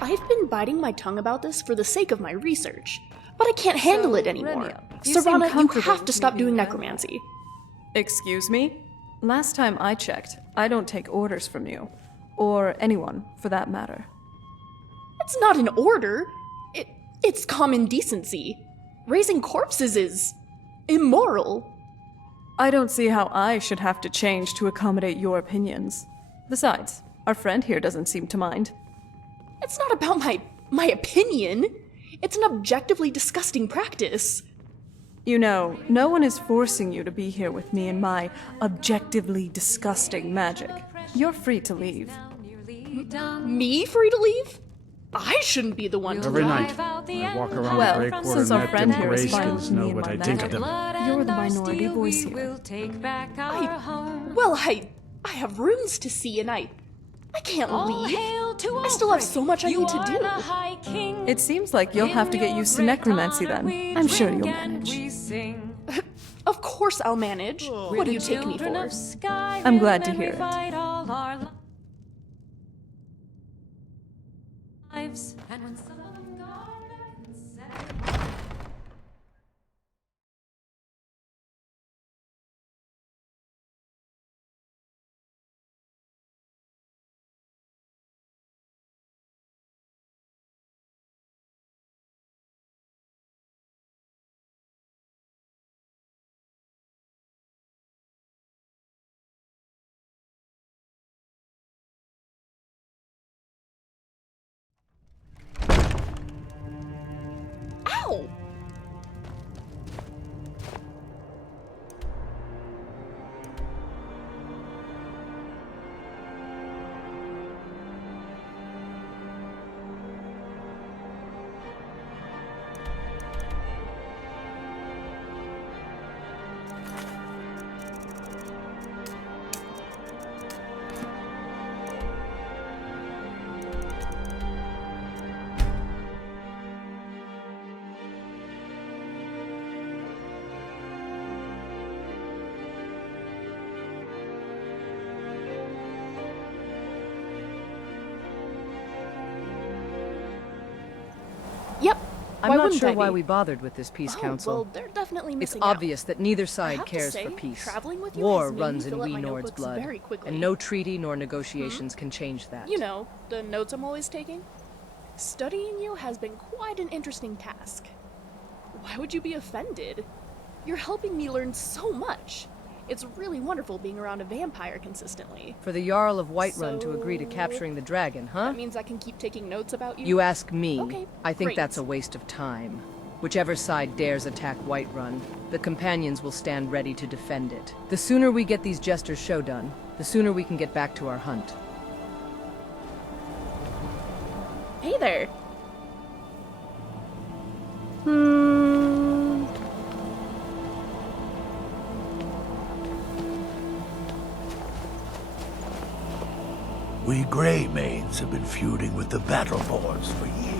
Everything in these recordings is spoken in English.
I've been biting my tongue about this for the sake of my research, but I can't handle it anymore. Savannah, you have to stop doing necromancy. Excuse me? Last time I checked, I don't take orders from you. Or anyone, for that matter. It's not an order. It's common decency. Raising corpses is immoral. I don't see how I should have to change to accommodate your opinions. Besides, our friend here doesn't seem to mind. It's not about my opinion. It's an objectively disgusting practice. You know, no one is forcing you to be here with me in my objectively disgusting magic. You're free to leave. Me free to leave? I shouldn't be the one to Every leave. night, I walk around Well, the gray quarter since our net friend and here is fine with grayscales me know and what my I think of magic, them. you're the minority voice here. I have rooms to see and I can't leave. I still have so much I need to do. It seems like you'll have to get used to necromancy then. I'm sure you'll manage. Of course I'll manage. What do you take me for? I'm glad to hear it. Ow! Yep. I'm not sure why we bothered with this peace Oh, council. well, they're definitely It's missing obvious out. that neither I side have to cares say, for peace. traveling with you War has made me runs in fill up Wee my Nord's notebooks blood, very quickly. and no treaty nor negotiations can change that. You know, the notes I'm always taking? Studying you has been quite an interesting task. Why would you be offended? You're helping me learn so much. It's really wonderful being around a vampire consistently. For the Jarl of Whiterun to agree to So- capturing the dragon, huh? That means I can keep taking notes about you? You ask me. Okay, I think great. that's a waste of time. Whichever side dares attack Whiterun, the companions will stand ready to defend it. The sooner we get these jesters' show done, the sooner we can get back to our hunt. Hey there. We Grey Maids have been feuding with the Battleborns for years.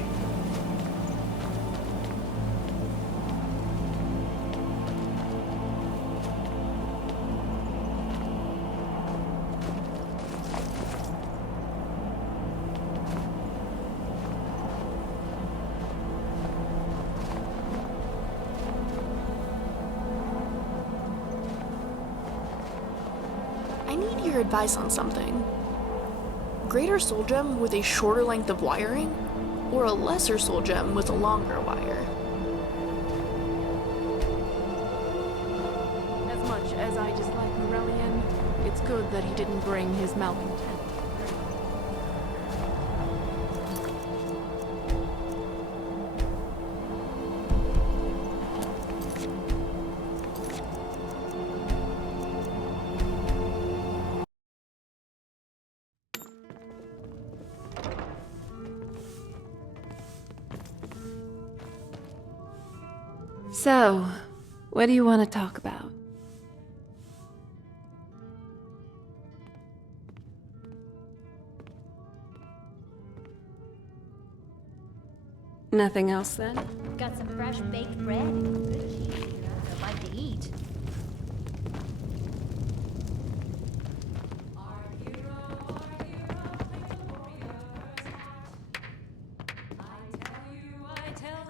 I need your advice on something. Greater soul gem with a shorter length of wiring, or a lesser soul gem with a longer wire? As much as I dislike Morellian, it's good that he didn't bring his malcontent. So, what do you want to talk about? Nothing else then? Got some fresh baked bread and good cheese if you're out there like to eat.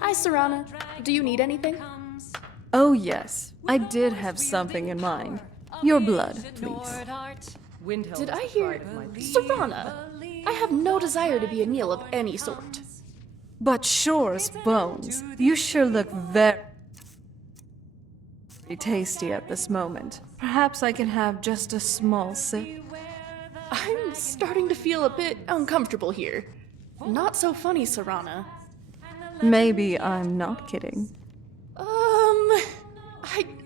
Hi, Serana. Do you need anything? Oh, yes. I did have something in mind. Your blood, please. Windhelm Did is I the hear... pride of my people. Serana? I have no desire to be a meal of any sort. But Shore's bones. You sure look very tasty at this moment. Perhaps I can have just a small sip. I'm starting to feel a bit uncomfortable here. Not so funny, Serana. Maybe I'm not kidding.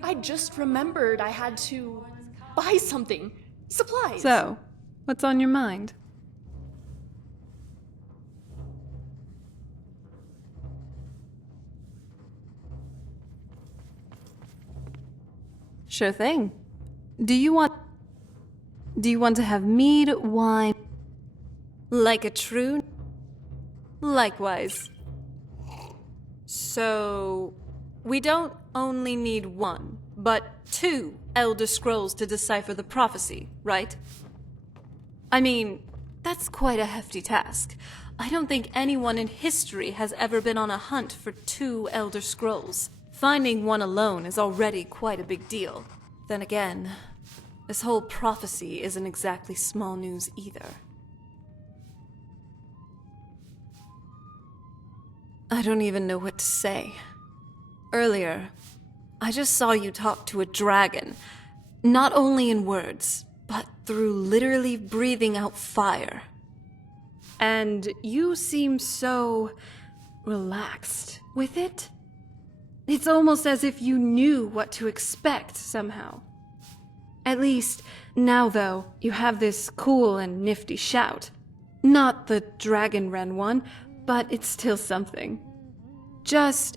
I just remembered I had to buy something. Supplies. So, what's on your mind? Sure thing. Do you want to have mead, wine, like a true? Likewise. So, we don't only need one, but 2 Elder Scrolls to decipher the prophecy, right? I mean, that's quite a hefty task. I don't think anyone in history has ever been on a hunt for 2 Elder Scrolls. Finding one alone is already quite a big deal. Then again, this whole prophecy isn't exactly small news either. I don't even know what to say. Earlier, I just saw you talk to a dragon, not only in words, but through literally breathing out fire. And you seem so relaxed with it. It's almost as if you knew what to expect somehow. At least, now though, you have this cool and nifty shout. Not the Dragon Wren one, but it's still something. Just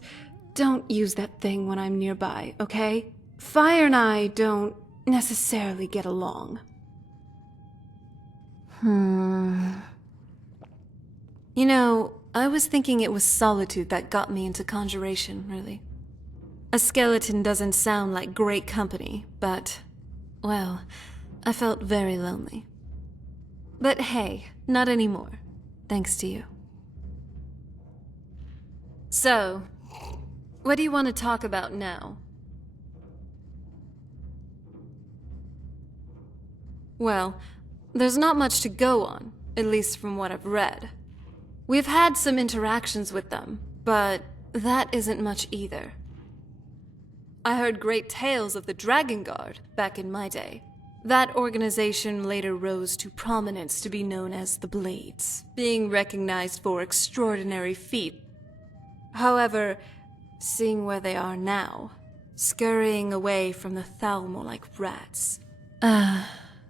don't use that thing when I'm nearby, okay? Fire and I don't necessarily get along. You know, I was thinking it was solitude that got me into conjuration, really. A skeleton doesn't sound like great company, but, well, I felt very lonely. But hey, not anymore, thanks to you. So, what do you want to talk about now? Well, there's not much to go on, at least from what I've read. We've had some interactions with them, but that isn't much either. I heard great tales of the Dragon Guard back in my day. That organization later rose to prominence to be known as the Blades, being recognized for extraordinary feats. However, seeing where they are now, scurrying away from the Thalmor like rats.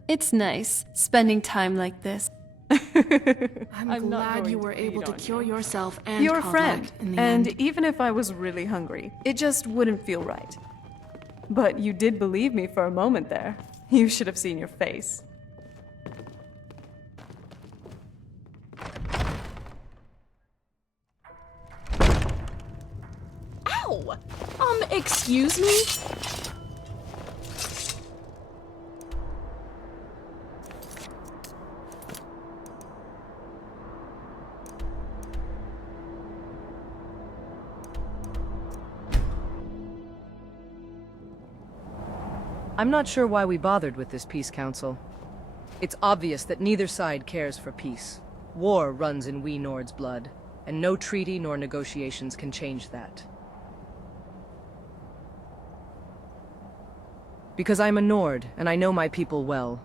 It's nice spending time like this. I'm glad you were able to cure yourself and You're a Kovak friend, in the and end. even if I was really hungry, it just wouldn't feel right. But you did believe me for a moment there. You should have seen your face. Ow! Excuse me? I'm not sure why we bothered with this peace council. It's obvious that neither side cares for peace. War runs in we Nord's blood, and no treaty nor negotiations can change that. Because I'm a Nord, and I know my people well.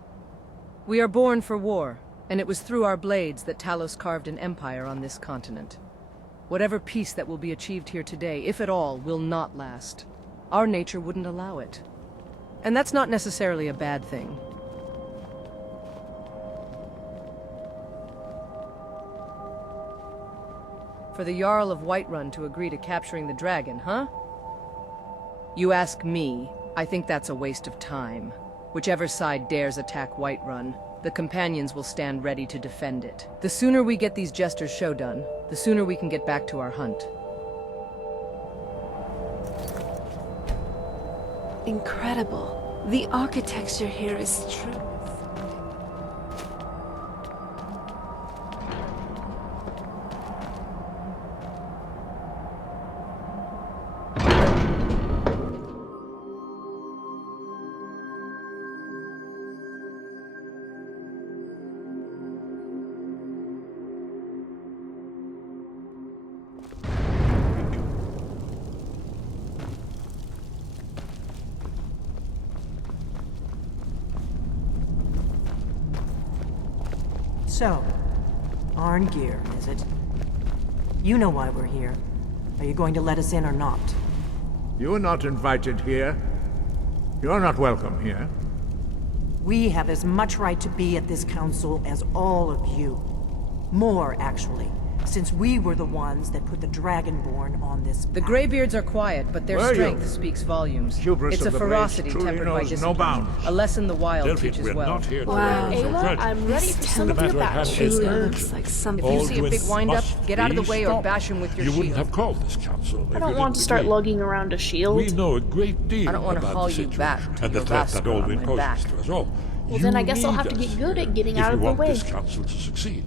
We are born for war, and it was through our blades that Talos carved an empire on this continent. Whatever peace that will be achieved here today, if at all, will not last. Our nature wouldn't allow it. And that's not necessarily a bad thing. For the Jarl of Whiterun to agree to capturing the dragon, huh? You ask me, I think that's a waste of time. Whichever side dares attack Whiterun, the companions will stand ready to defend it. The sooner we get these jesters' show done, the sooner we can get back to our hunt. Incredible. The architecture here is true. So, Arngeir, is it? You know why we're here. Are you going to let us in or not? You are not invited here. You are not welcome here. We have as much right to be at this council as all of you. More, actually, since we were the ones that put the Dragonborn on this path. The Greybeards are quiet, but their Were strength you? speaks volumes. Hubris It's of a the ferocity Blades truly tempered by knows no discipline. bounds. A lesson the wild Delphi, teaches we're well. not here to Wow. raise or Ayla, grudge. I'm ready for some The of your matter at hand battle. is Truly urgent. looks like something. If you see a big wind-up, must get out of the be way or stopped. bash him with your You shield. wouldn't have called this council. I don't want to start lugging around a shield. We know a great deal I don't want to about haul the you back situation to and the your threat that rascal all on my imposes back. to us all. Well, You then I guess I'll need have to us get good here at getting if out you of the want way. this council to succeed.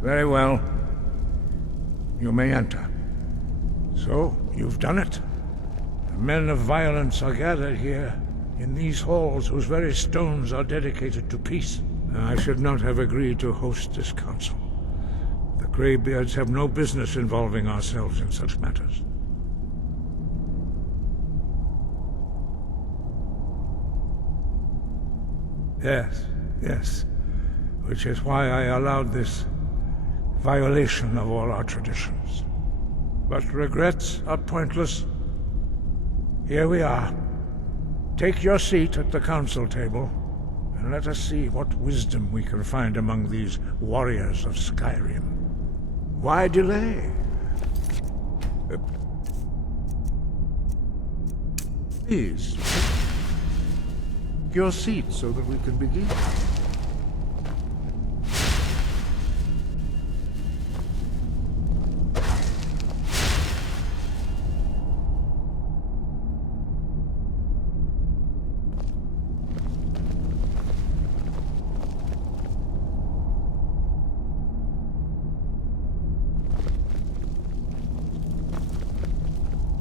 Very well. You may enter. So, you've done it. The men of violence are gathered here, in these halls whose very stones are dedicated to peace. I should not have agreed to host this council. The Greybeards have no business involving ourselves in such matters. Yes. Which is why I allowed this violation of all our traditions. But regrets are pointless. Here we are. Take your seat at the council table, and let us see what wisdom we can find among these warriors of Skyrim. Why delay? Please, take your seat so that we can begin.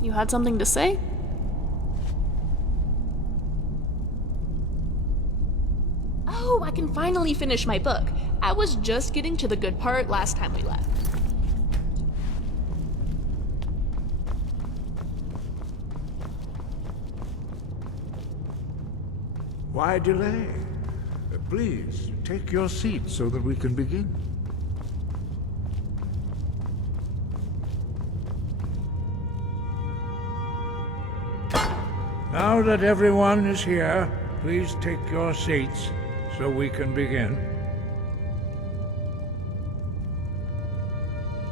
You had something to say? Oh, I can finally finish my book. I was just getting to the good part last time we left. Why delay? Please, take your seat so that we can begin. Now that everyone is here, please take your seats so we can begin.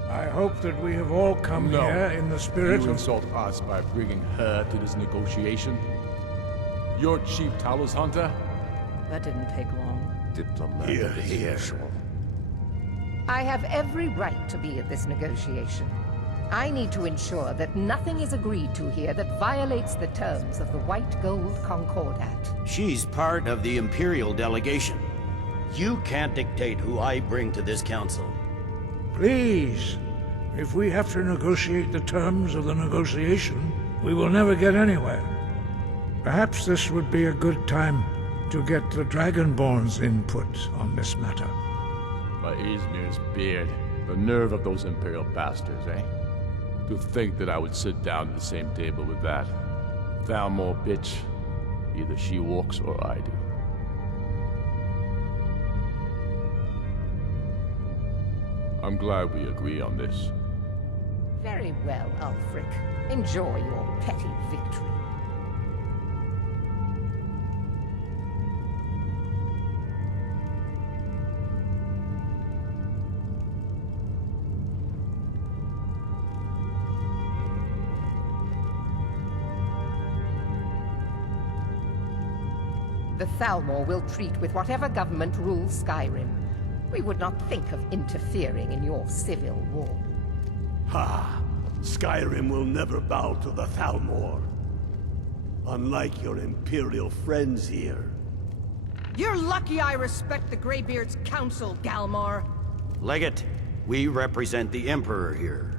I hope that we have all come here in the spirit You of... insult us by bringing her to this negotiation? You're Chief Talos Hunter? That didn't take long. Diplomatic as usual. I have every right to be at this negotiation. I need to ensure that nothing is agreed to here that violates the terms of the White Gold Concordat. She's part of the Imperial delegation. You can't dictate who I bring to this council. Please, if we have to negotiate the terms of the negotiation, we will never get anywhere. Perhaps this would be a good time to get the Dragonborn's input on this matter. By Izmir's beard. The nerve of those Imperial bastards, eh? To think that I would sit down at the same table with that. Thalmor bitch. Either she walks or I do. I'm glad we agree on this. Very well, Ulfric. Enjoy your petty victory. The Thalmor will treat with whatever government rules Skyrim. We would not think of interfering in your civil war. Ha! Skyrim will never bow to the Thalmor. Unlike your Imperial friends here. You're lucky I respect the Greybeard's counsel, Galmar. Legate, we represent the Emperor here.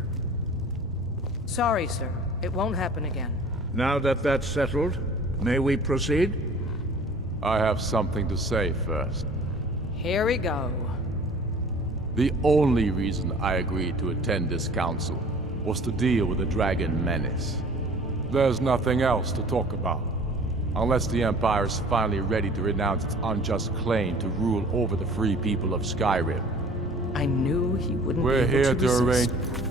Sorry, sir. It won't happen again. Now that that's settled, may we proceed? I have something to say first. Here we go. The only reason I agreed to attend this council was to deal with the dragon menace. There's nothing else to talk about. Unless the Empire is finally ready to renounce its unjust claim to rule over the free people of Skyrim. I knew he wouldn't We're be able here to to resist. arrange...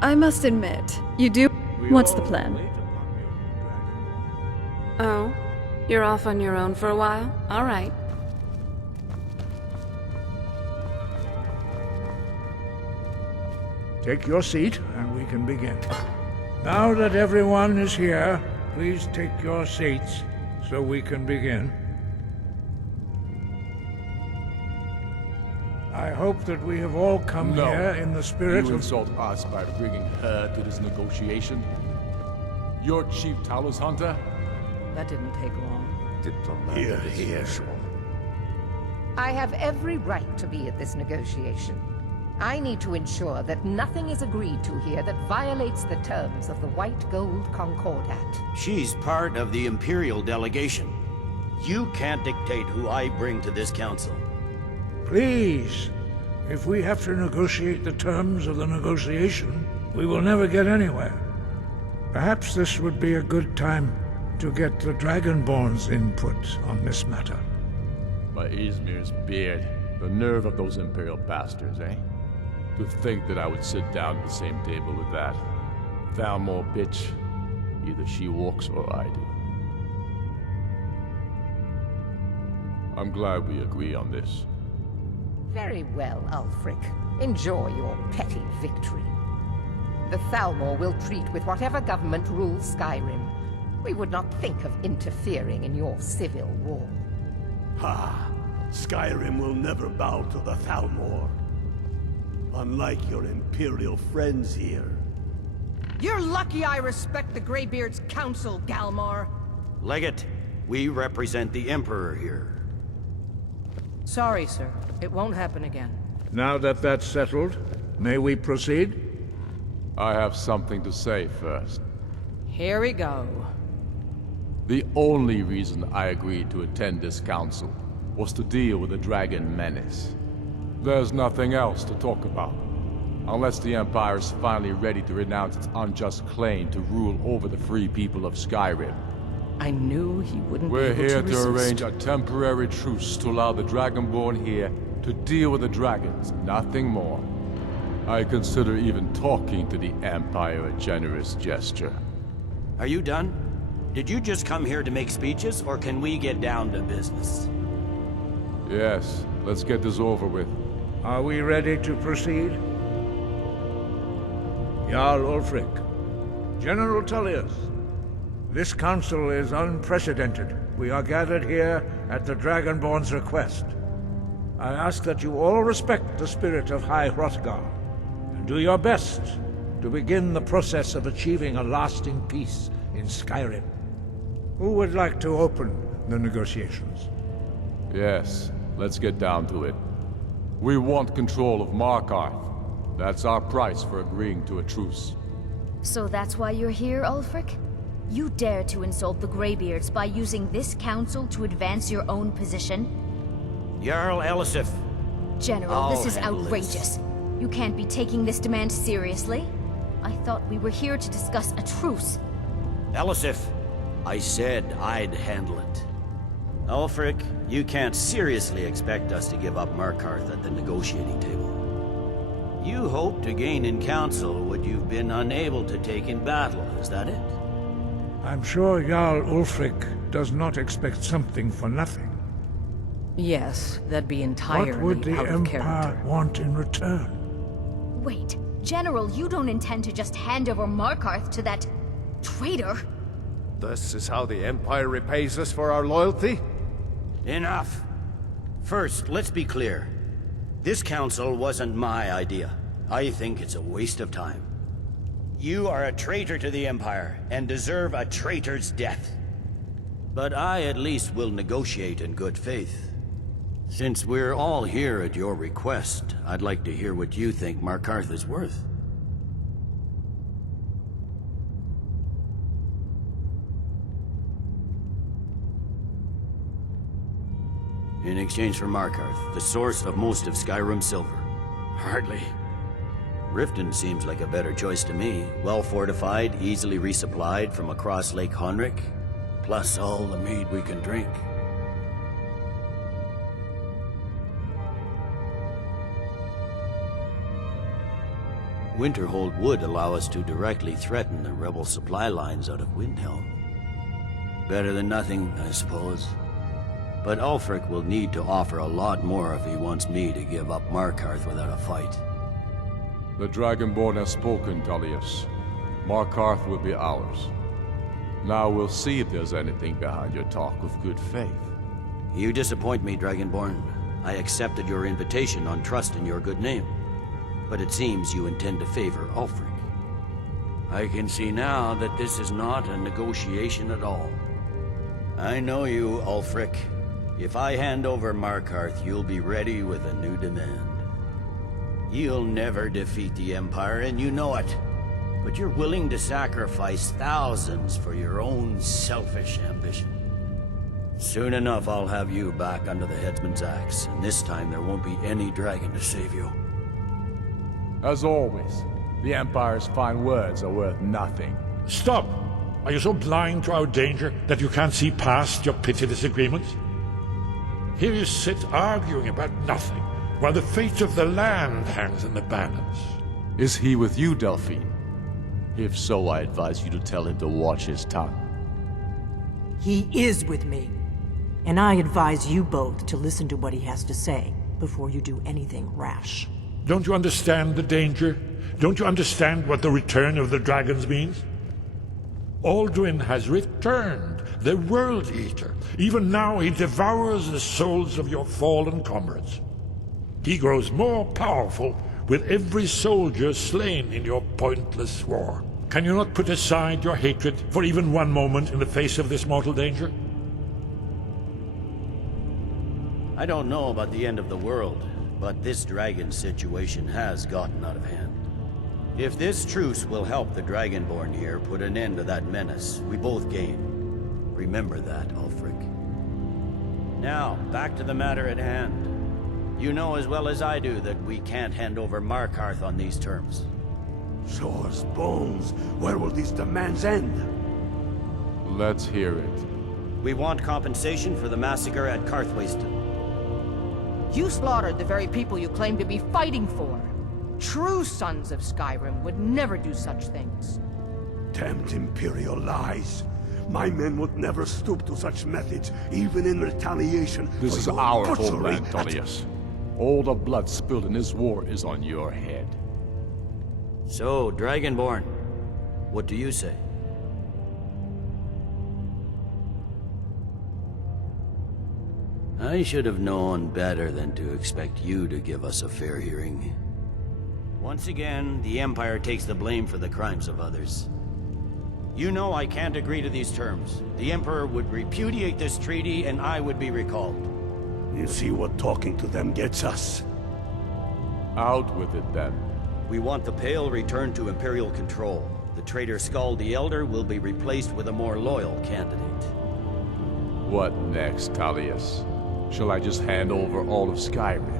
I must admit, you do. What's the plan? Oh, you're off on your own for a while? All right. Take your seat, and we can begin. Now that everyone is here, please take your seats so we can begin. I hope that we have all come No. here in the spirit You of... insult us by bringing her to this negotiation? You're Chief Talos Hunter? That didn't take long. Here, here. I have every right to be at this negotiation. I need to ensure that nothing is agreed to here that violates the terms of the White Gold Concordat. She's part of the Imperial delegation. You can't dictate who I bring to this council. Please, if we have to negotiate the terms of the negotiation, we will never get anywhere. Perhaps this would be a good time to get the Dragonborn's input on this matter. By Izmir's beard, the nerve of those Imperial bastards, eh? To think that I would sit down at the same table with that Thalmor bitch. Either she walks or I do. I'm glad we agree on this. Very well, Ulfric. Enjoy your petty victory. The Thalmor will treat with whatever government rules Skyrim. We would not think of interfering in your civil war. Ha! Skyrim will never bow to the Thalmor. Unlike your Imperial friends here. You're lucky I respect the Greybeard's counsel, Galmar. Legate, we represent the Emperor here. Sorry, sir. It won't happen again. Now that that's settled, may we proceed? I have something to say first. Here we go. The only reason I agreed to attend this council was to deal with the Dragon Menace. There's nothing else to talk about. Unless the Empire is finally ready to renounce its unjust claim to rule over the free people of Skyrim. I knew he wouldn't We're be able here to to resist. arrange a temporary truce to allow the Dragonborn here to deal with the dragons, nothing more. I consider even talking to the Empire a generous gesture. Are you done? Did you just come here to make speeches, or can we get down to business? Yes, let's get this over with. Are we ready to proceed? Jarl Ulfric, General Tullius, this council is unprecedented. We are gathered here at the Dragonborn's request. I ask that you all respect the spirit of High Hrothgar, and do your best to begin the process of achieving a lasting peace in Skyrim. Who would like to open the negotiations? Yes, let's get down to it. We want control of Markarth. That's our price for agreeing to a truce. So that's why you're here, Ulfric? You dare to insult the Greybeards by using this council to advance your own position? Jarl Elisif. General, I'll this is handle outrageous. You can't be taking this demand seriously. I thought we were here to discuss a truce. Elisif, I said I'd handle it. Ulfric, you can't seriously expect us to give up Markarth at the negotiating table. You hope to gain in council what you've been unable to take in battle, is that it? I'm sure Jarl Ulfric does not expect something for nothing. Yes, that'd be entirely What would the out of Empire character. want in return? Wait, General, you don't intend to just hand over Markarth to that traitor? This is how the Empire repays us for our loyalty? Enough. First, let's be clear. This council wasn't my idea. I think it's a waste of time. You are a traitor to the Empire, and deserve a traitor's death. But I at least will negotiate in good faith. Since we're all here at your request, I'd like to hear what you think Markarth is worth. In exchange for Markarth, the source of most of Skyrim's silver. Hardly. Riften seems like a better choice to me. Well fortified, easily resupplied from across Lake Honrick, plus all the mead we can drink. Winterhold would allow us to directly threaten the rebel supply lines out of Windhelm. Better than nothing, I suppose. But Ulfric will need to offer a lot more if he wants me to give up Markarth without a fight. The Dragonborn has spoken, Tullius. Markarth will be ours. Now we'll see if there's anything behind your talk with good faith. You disappoint me, Dragonborn. I accepted your invitation on trust in your good name. But it seems you intend to favor Ulfric. I can see now that this is not a negotiation at all. I know you, Ulfric. If I hand over Markarth, you'll be ready with a new demand. You'll never defeat the Empire, and you know it. But you're willing to sacrifice thousands for your own selfish ambition. Soon enough, I'll have you back under the headsman's axe, and this time there won't be any dragon to save you. As always, the Empire's fine words are worth nothing. Stop! Are you so blind to our danger that you can't see past your petty disagreements? Here you sit arguing about nothing, while the fate of the land hangs in the balance. Is he with you, Delphine? If so, I advise you to tell him to watch his tongue. He is with me. And I advise you both to listen to what he has to say before you do anything rash. Don't you understand the danger? Don't you understand what the return of the dragons means? Alduin has returned, the World Eater. Even now he devours the souls of your fallen comrades. He grows more powerful with every soldier slain in your pointless war. Can you not put aside your hatred for even one moment in the face of this mortal danger? I don't know about the end of the world, but this dragon situation has gotten out of hand. If this truce will help the Dragonborn here put an end to that menace, we both gain. Remember that, Ulfric. Now, back to the matter at hand. You know as well as I do that we can't hand over Markarth on these terms. Shores, bones, where will these demands end? Let's hear it. We want compensation for the massacre at Karthwasten. You slaughtered the very people you claim to be fighting for. True sons of Skyrim would never do such things. Damned Imperial lies. My men would never stoop to such methods, even in retaliation. This for is your our butchery homeland, at- Tullius. All the blood spilled in this war is on your head. So, Dragonborn, what do you say? I should have known better than to expect you to give us a fair hearing. Once again, the Empire takes the blame for the crimes of others. You know I can't agree to these terms. The Emperor would repudiate this treaty and I would be recalled. You see what talking to them gets us. Out with it, then. We want the Pale returned to Imperial control. The traitor Skald the Elder will be replaced with a more loyal candidate. What next, Tullius? Shall I just hand over all of Skyrim?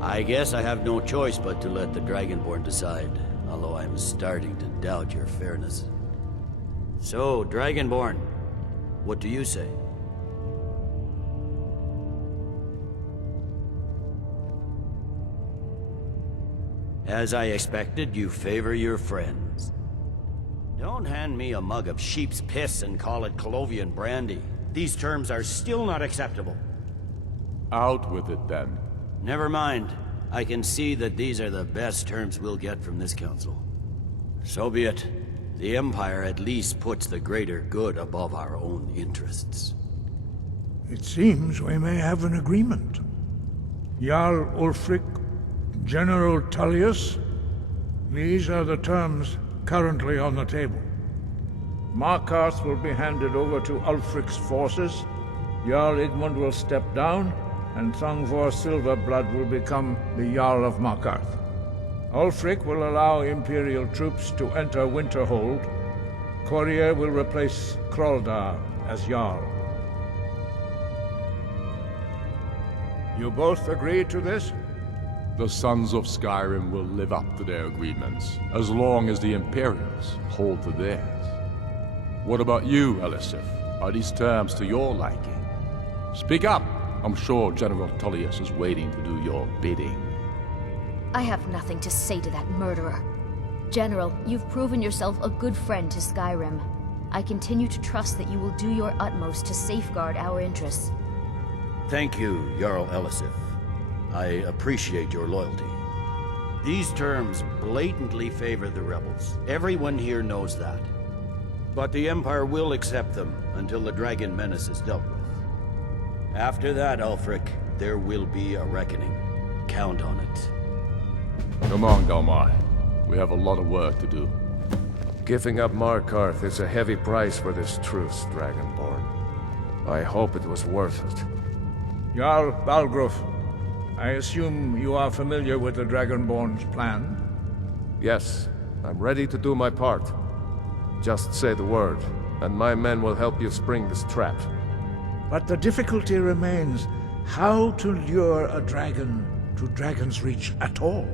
I guess I have no choice but to let the Dragonborn decide, although I'm starting to doubt your fairness. So, Dragonborn, what do you say? As I expected, you favor your friends. Don't hand me a mug of sheep's piss and call it Colovian brandy. These terms are still not acceptable. Out with it, then. Never mind. I can see that these are the best terms we'll get from this council. So be it. The Empire at least puts the greater good above our own interests. It seems we may have an agreement. Jarl Ulfric, General Tullius, these are the terms currently on the table. Markarth will be handed over to Ulfric's forces, Jarl Igmund will step down, and Thongvor Silverblood will become the Jarl of Markarth. Ulfric will allow Imperial troops to enter Winterhold. Courier will replace Kraldar as Jarl. You both agree to this? The sons of Skyrim will live up to their agreements, as long as the Imperials hold to theirs. What about you, Elisif? Are these terms to your liking? Speak up! I'm sure General Tullius is waiting to do your bidding. I have nothing to say to that murderer. General, you've proven yourself a good friend to Skyrim. I continue to trust that you will do your utmost to safeguard our interests. Thank you, Jarl Elisif. I appreciate your loyalty. These terms blatantly favor the rebels. Everyone here knows that. But the Empire will accept them until the Dragon Menace is dealt with. After that, Ulfric, there will be a reckoning. Count on it. Come on, Galmar. We have a lot of work to do. Giving up Markarth is a heavy price for this truce, Dragonborn. I hope it was worth it. Jarl Balgruuf, I assume you are familiar with the Dragonborn's plan? Yes, I'm ready to do my part. Just say the word, and my men will help you spring this trap. But the difficulty remains how to lure a dragon to Dragon's Reach at all.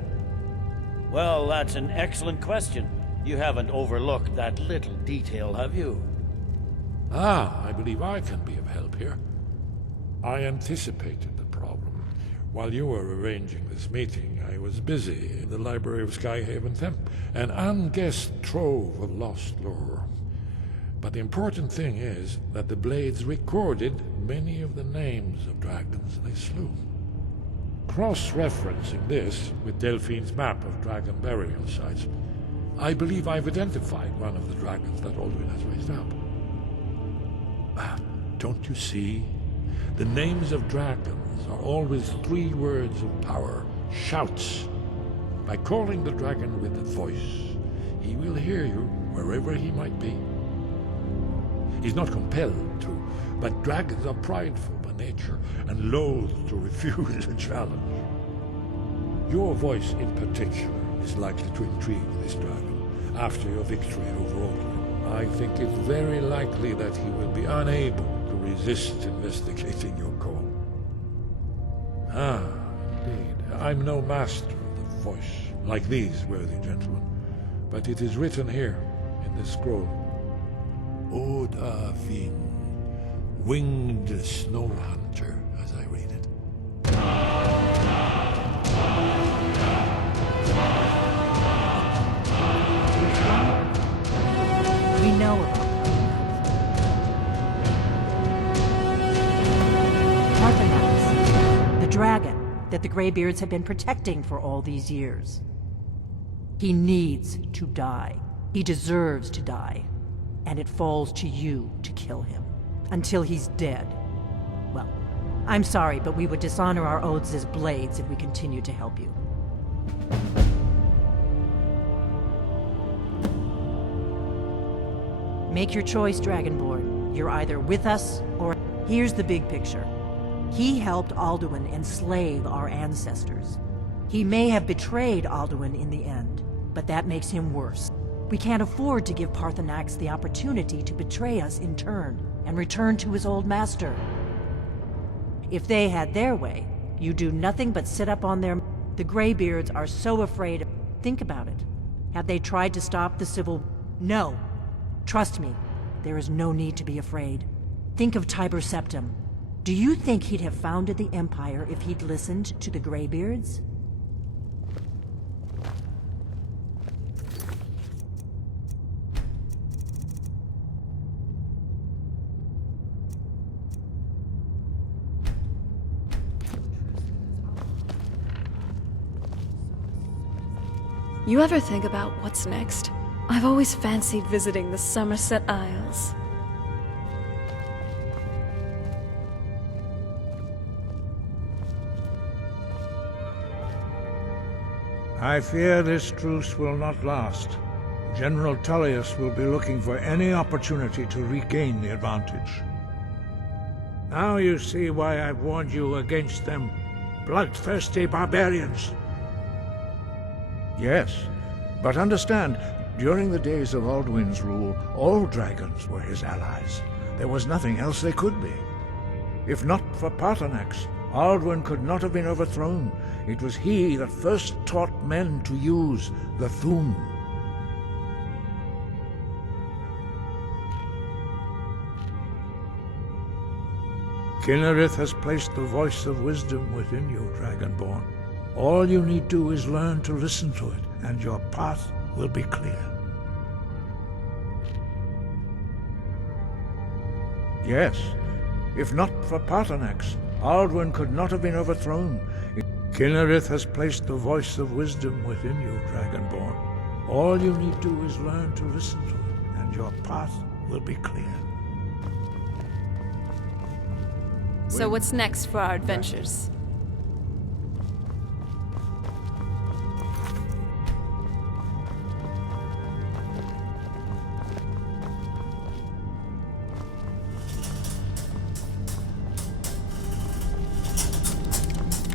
Well, that's an excellent question. You haven't overlooked that little detail, have you? Ah, I believe I can be of help here. I anticipated the problem. While you were arranging this meeting, I was busy in the library of Skyhaven Temple, an unguessed trove of lost lore. But the important thing is that the Blades recorded many of the names of dragons they slew. Cross-referencing this with Delphine's map of dragon burial sites, I believe I've identified one of the dragons that Alduin has raised up. Don't you see? The names of dragons are always 3 words of power, shouts. By calling the dragon with a voice, he will hear you wherever he might be. He's not compelled to, but dragons are prideful by nature and loath to refuse a challenge. Your voice in particular is likely to intrigue this dragon after your victory over Alduin. I think it's very likely that he will be unable to resist investigating your call. Ah, indeed. I'm no master of the voice, like these worthy gentlemen, but it is written here in this scroll. Oda Vin, winged snow hunter, as I read it. We know about Parthenax, the dragon that the Greybeards have been protecting for all these years. He needs to die. He deserves to die. And it falls to you to kill him. Until he's dead. Well, I'm sorry, but we would dishonor our oaths as Blades if we continue to help you. Make your choice, Dragonborn. You're either with us, or... Here's the big picture. He helped Alduin enslave our ancestors. He may have betrayed Alduin in the end, but that makes him worse. We can't afford to give Parthenax the opportunity to betray us in turn, and return to his old master. If they had their way, you do nothing but sit up on their... The Greybeards are so afraid of... Think about it. Have they tried to stop the civil... No. Trust me, there is no need to be afraid. Think of Tiber Septim. Do you think he'd have founded the Empire if he'd listened to the Greybeards? You ever think about what's next? I've always fancied visiting the Somerset Isles. I fear this truce will not last. General Tullius will be looking for any opportunity to regain the advantage. Now you see why I've warned you against them bloodthirsty barbarians. Yes, but understand, during the days of Alduin's rule, all dragons were his allies. There was nothing else they could be. If not for Paarthurnax, Alduin could not have been overthrown. It was he that first taught men to use the Thum. Kinnerith has placed the voice of wisdom within you, Dragonborn. All you need do is learn to listen to it, and your path will be clear. Yes, if not for Paarthurnax, Alduin could not have been overthrown. Kinnerith has placed the voice of wisdom within you, Dragonborn. All you need do is learn to listen to it, and your path will be clear. So what's next for our adventures?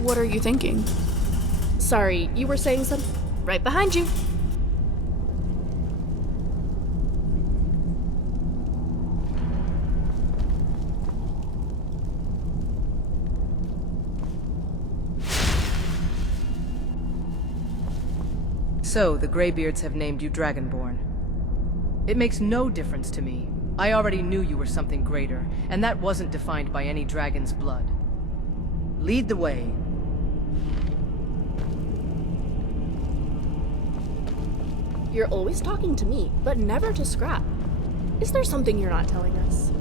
What are you thinking? Sorry, you were saying something? Right behind you. So, the Greybeards have named you Dragonborn. It makes no difference to me. I already knew you were something greater, and that wasn't defined by any dragon's blood. Lead the way. You're always talking to me, but never to Scrap. Is there something you're not telling us?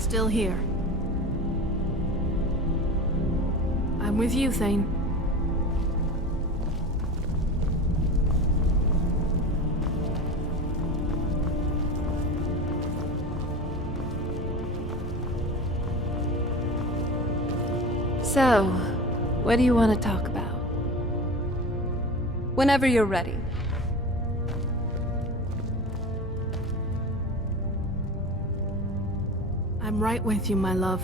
Still here. I'm with you, Thane. So, what do you want to talk about? Whenever you're ready. I'm right with you, my love.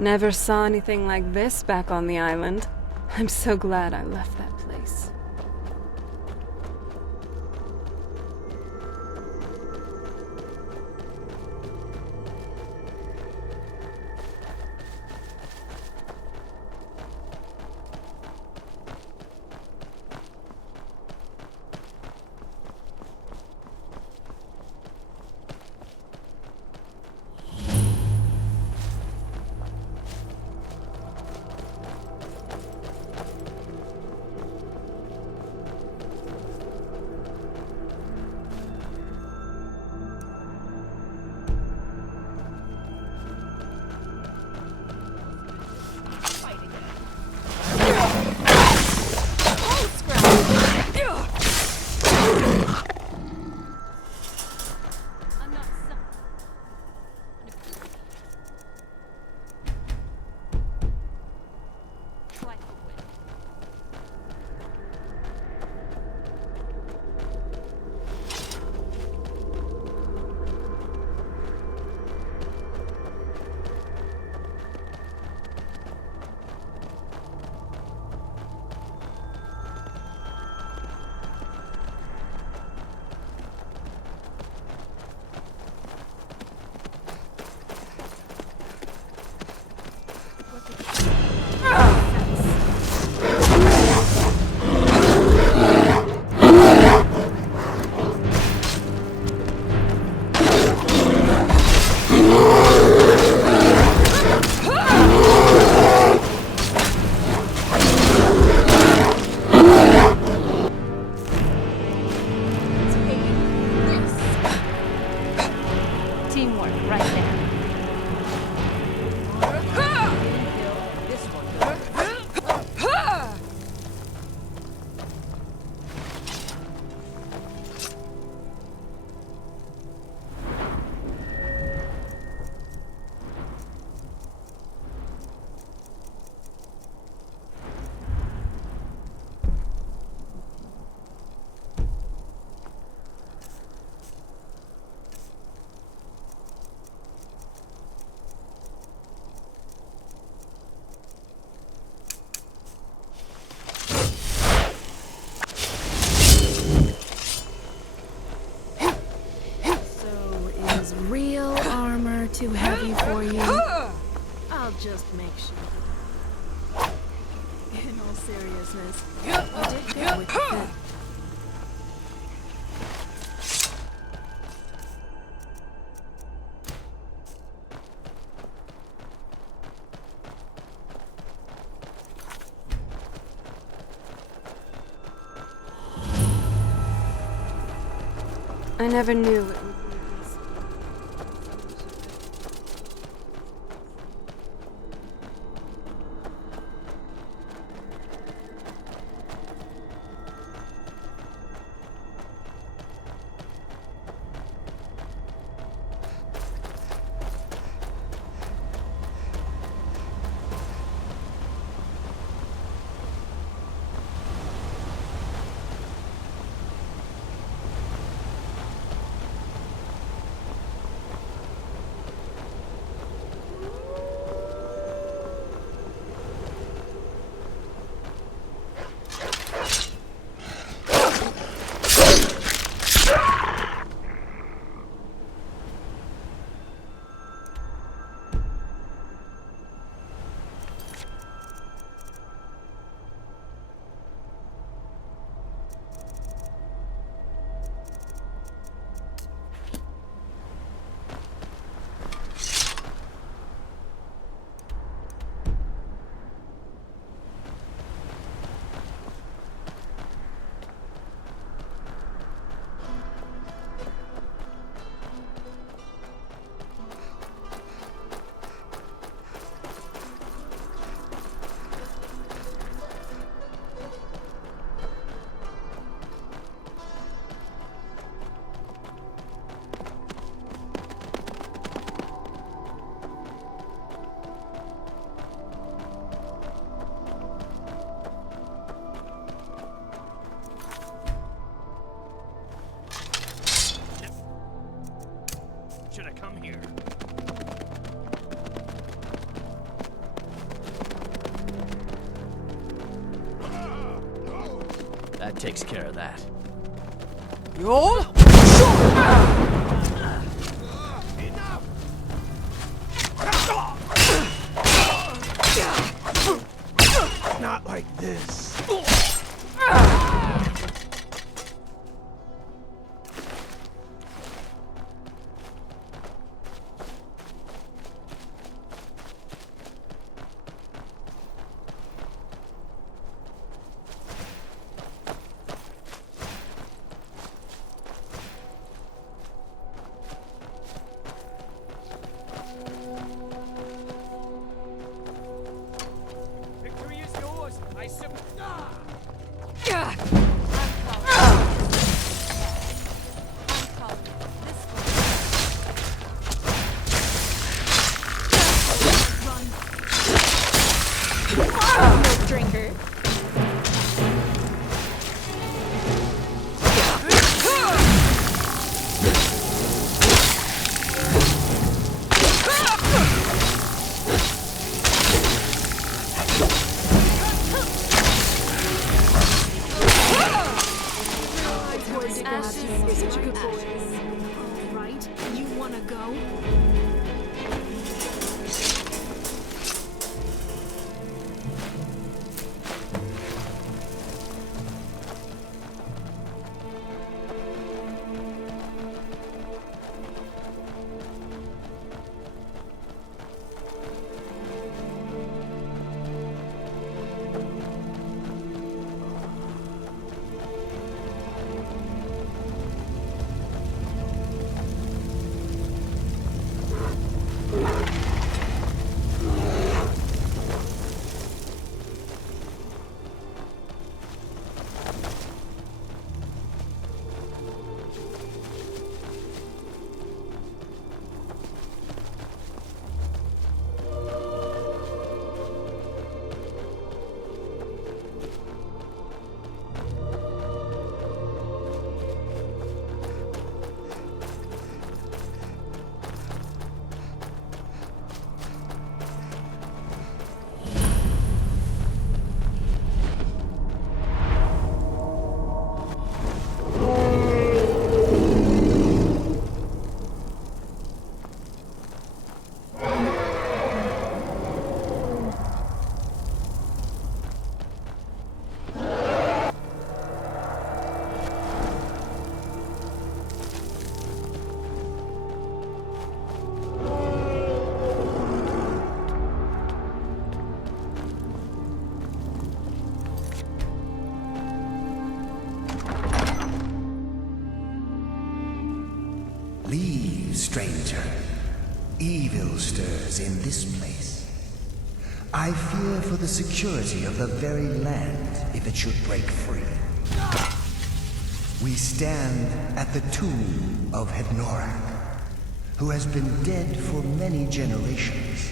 Never saw anything like this back on the island. I'm so glad I left that place. Too heavy for you? I'll just make sure. In all seriousness, you did go with the fit. I never knew it would be this. Should have come here. That takes care of that. Yo! Not like this. Drinker. You're such a good boy. All right, you wanna go? Leave, stranger. Evil stirs in this place. I fear for the security of the very land if it should break free. We stand at the tomb of Hednorak, who has been dead for many generations.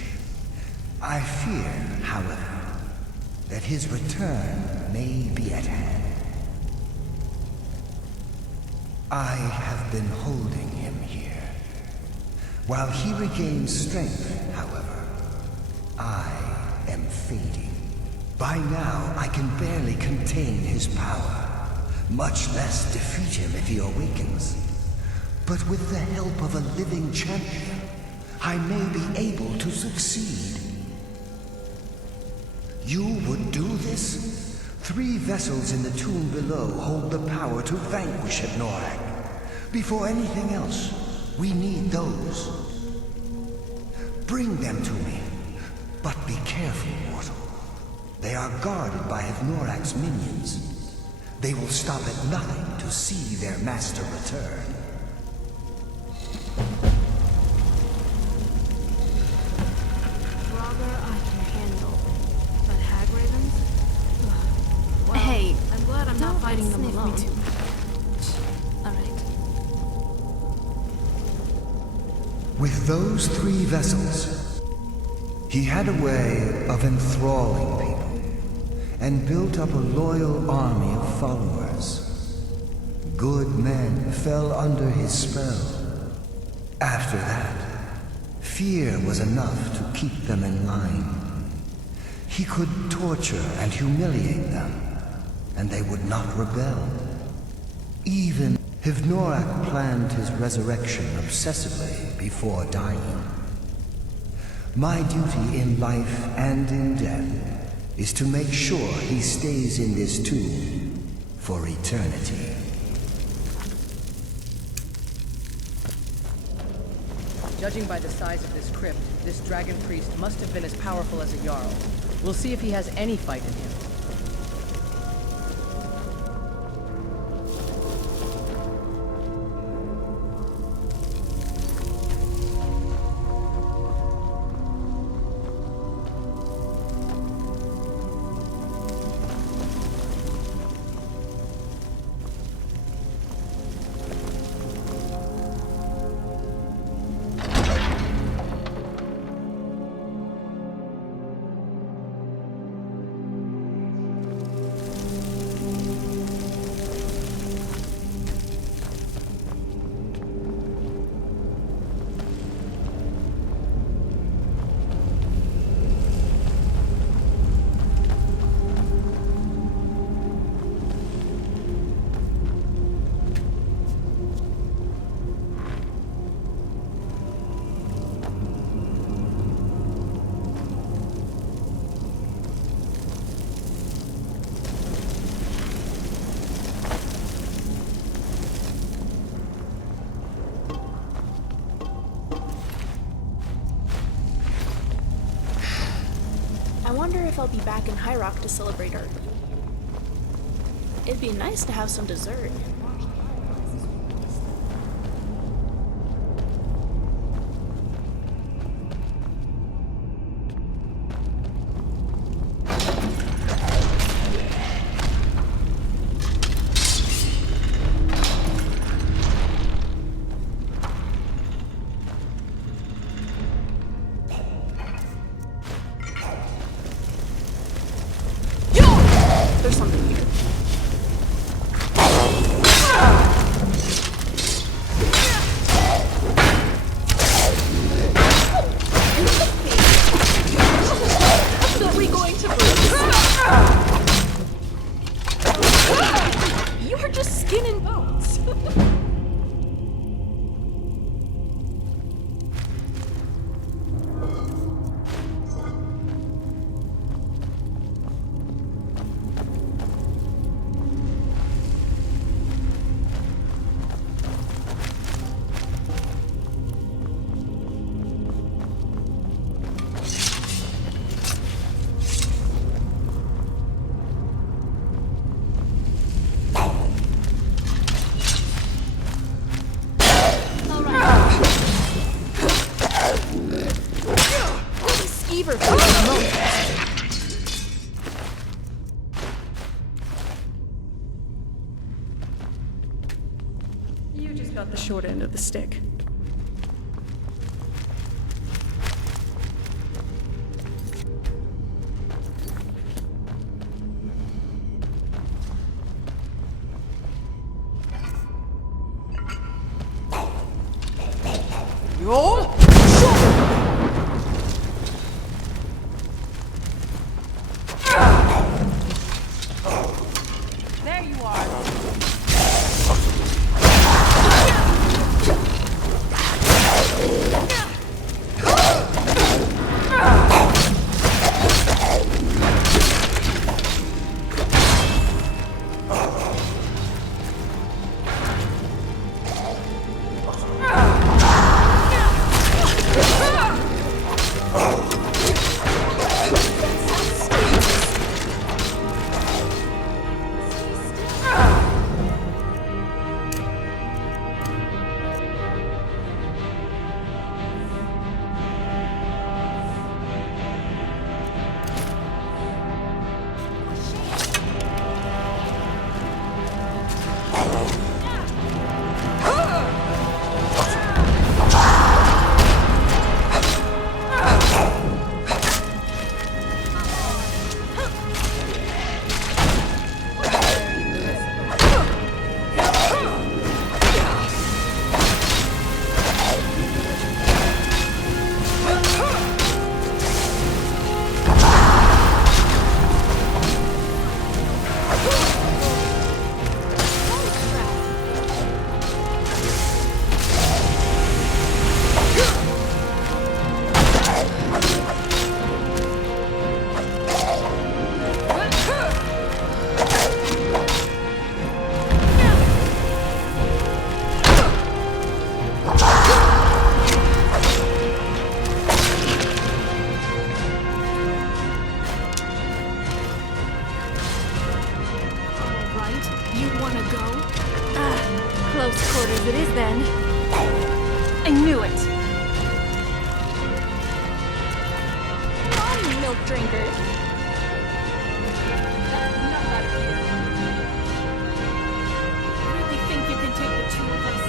I fear, however, that his return may be at hand. I have been holding him here. While he regains strength, however, I am fading. By now, I can barely contain his power, much less defeat him if he awakens. But with the help of a living champion, I may be able to succeed. You would do this? 3 vessels in the tomb below hold the power to vanquish Hednorak. Before anything else, we need those. Bring them to me. But be careful, mortal. They are guarded by Hednorak's minions. They will stop at nothing to see their master return. Rather I can handle. But hag ravens? Well, Hey, I'm glad I'm not don't fighting them sniff me alone. too much. All right. With those 3 vessels, he had a way of enthralling people and built up a loyal army of followers. Good men fell under his spell. After that, fear was enough to keep them in line. He could torture and humiliate them, and they would not rebel. Even if Norak planned his resurrection obsessively before dying. My duty in life and in death is to make sure he stays in this tomb for eternity. Judging by the size of this crypt, this dragon priest must have been as powerful as a Jarl. We'll see if he has any fight in him. I wonder if I'll be back in High Rock to celebrate Earth. It'd be nice to have some dessert. There's something here. Definitely going to lose. You are just skin and bones. You just got the short end of the stick. Yo! There you are. Close quarters it is then. I knew it! Come on, milk drinkers. That's enough out of you. You really think you can take the two of us?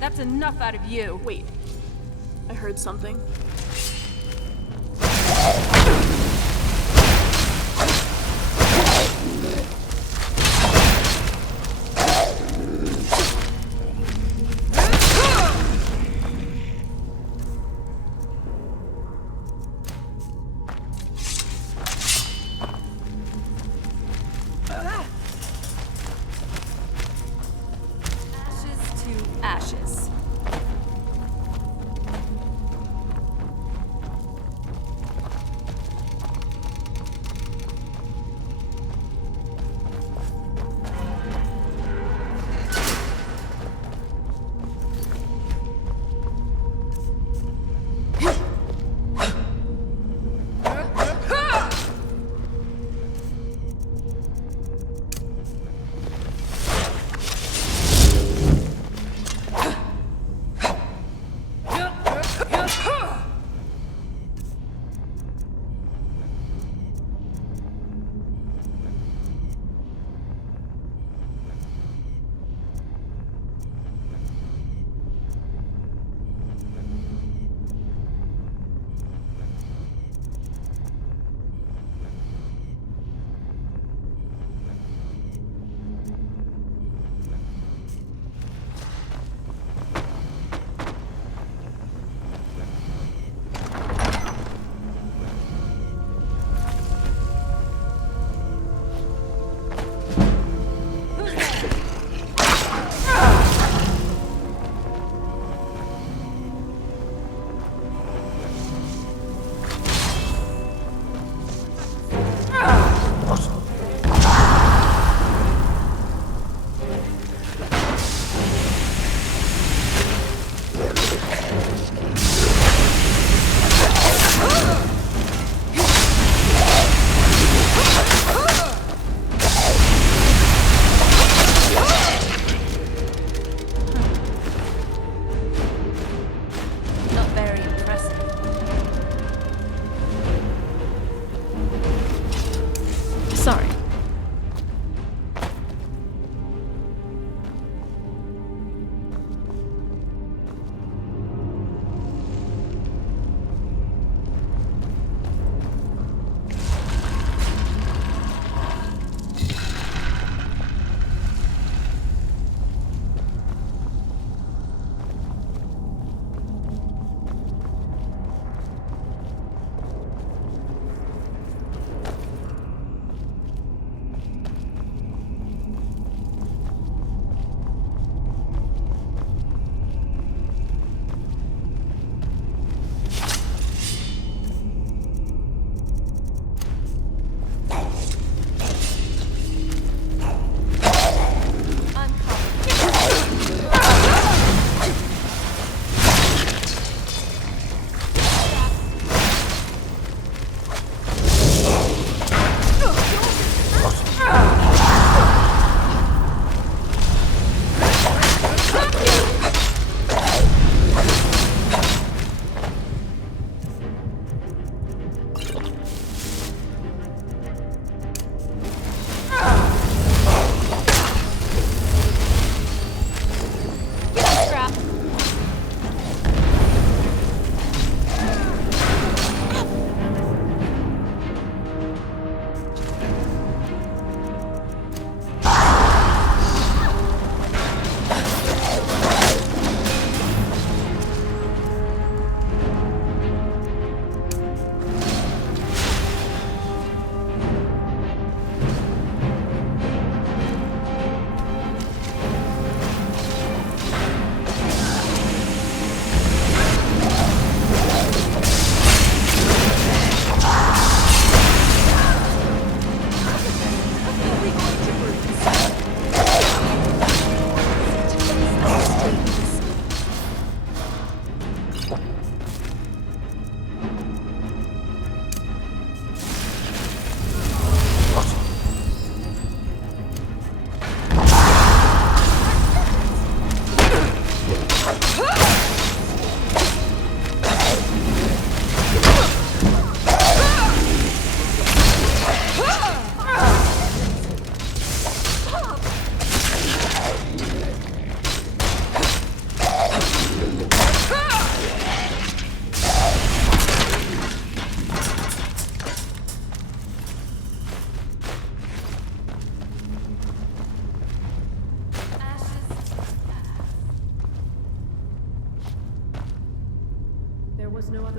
That's enough out of you. Wait. I heard something. Ashes to ashes.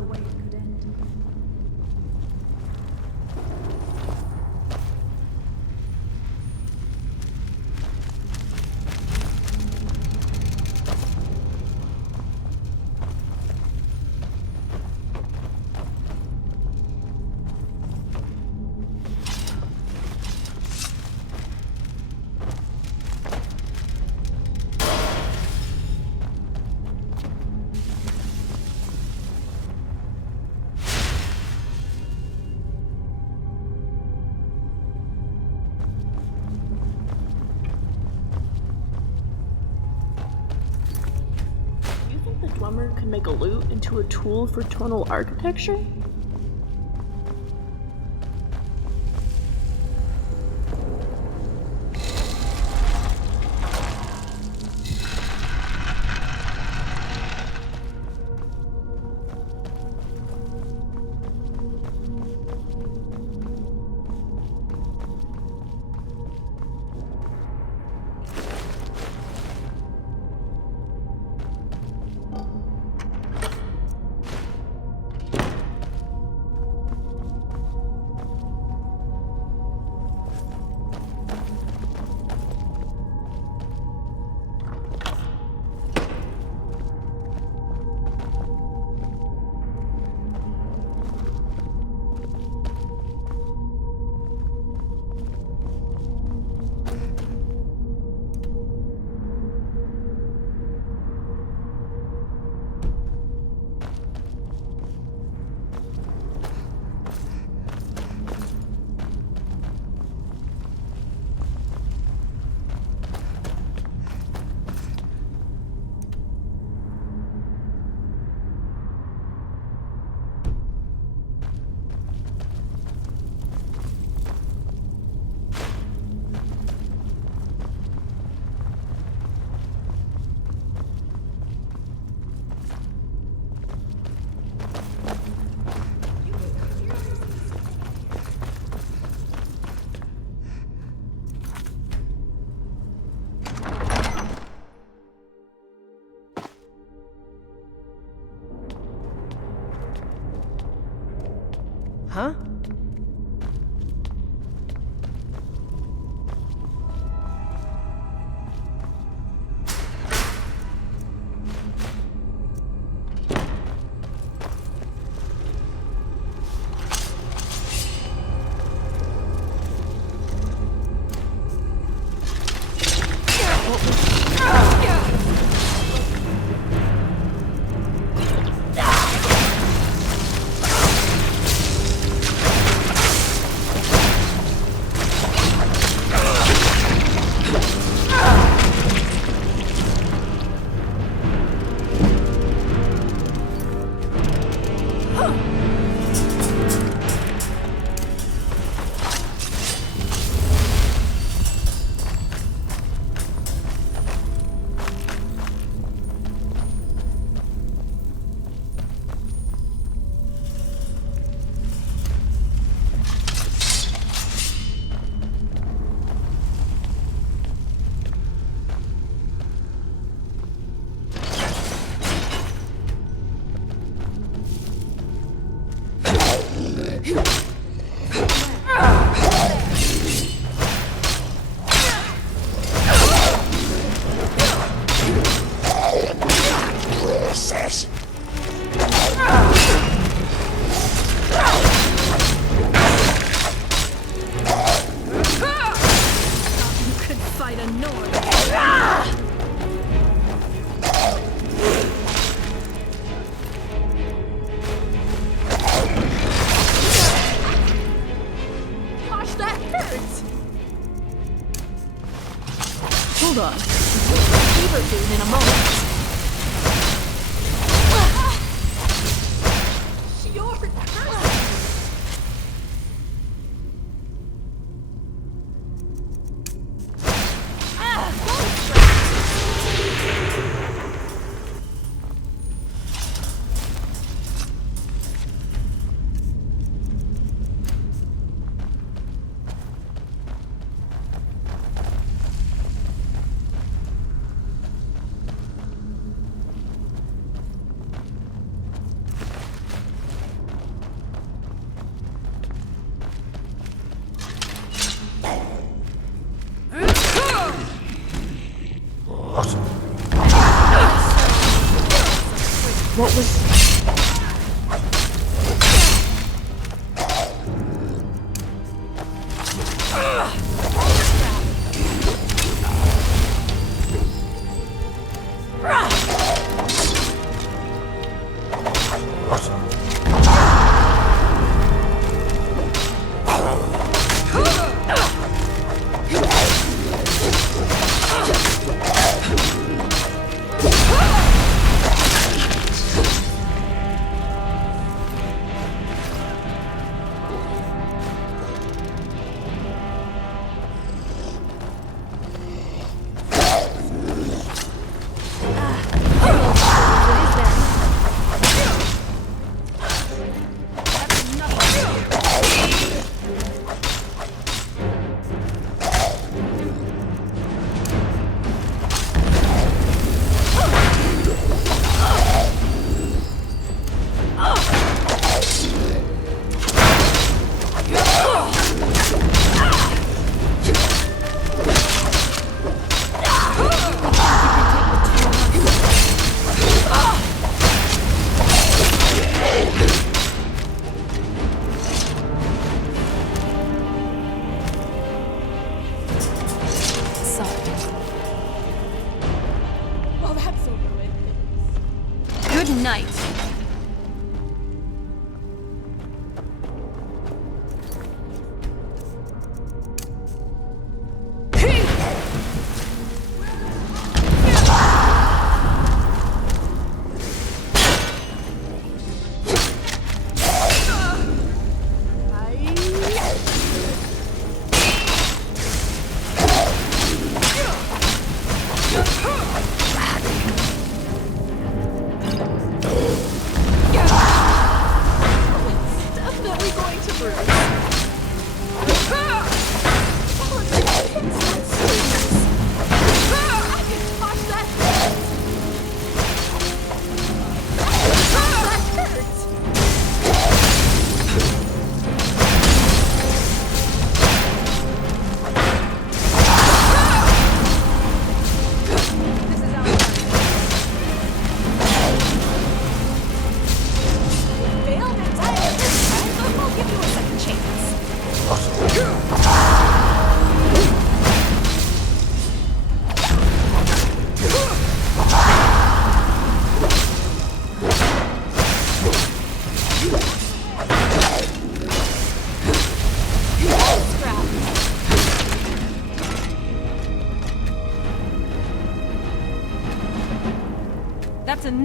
the way it could end. Could make a loot into a tool for tonal architecture? Huh? Hold on. Fever soon in a moment. You're cursed.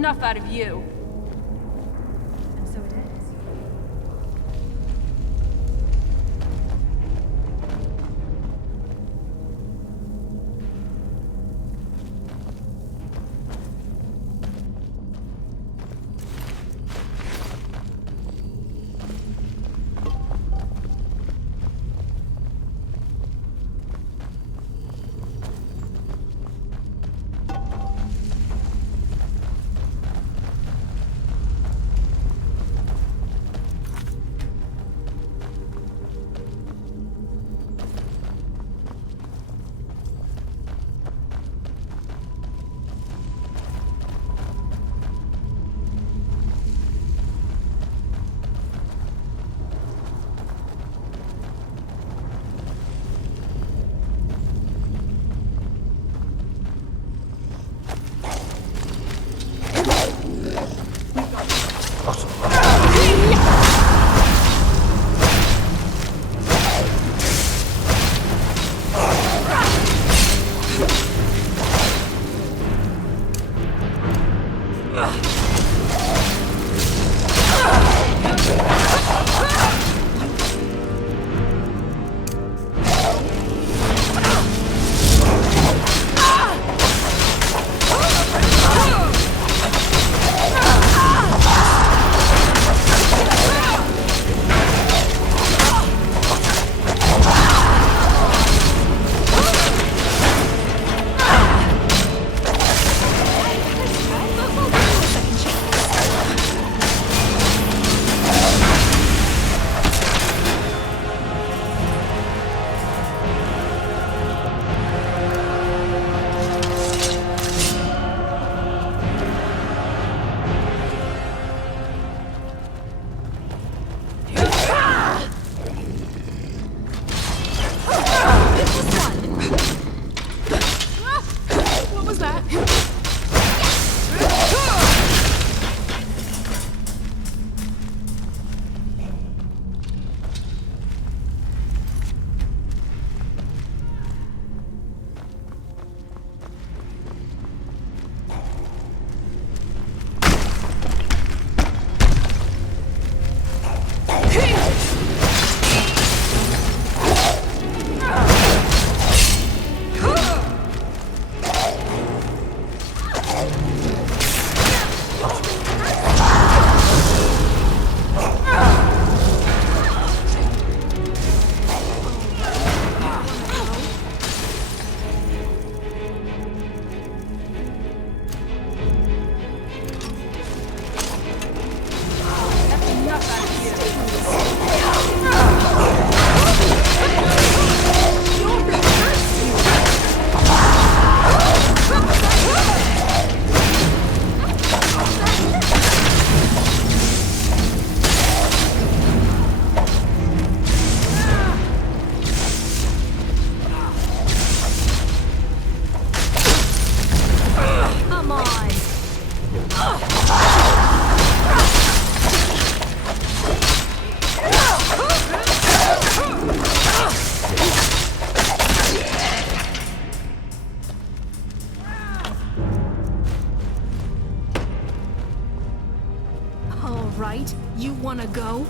enough out of you. And so it is. right? You wanna go?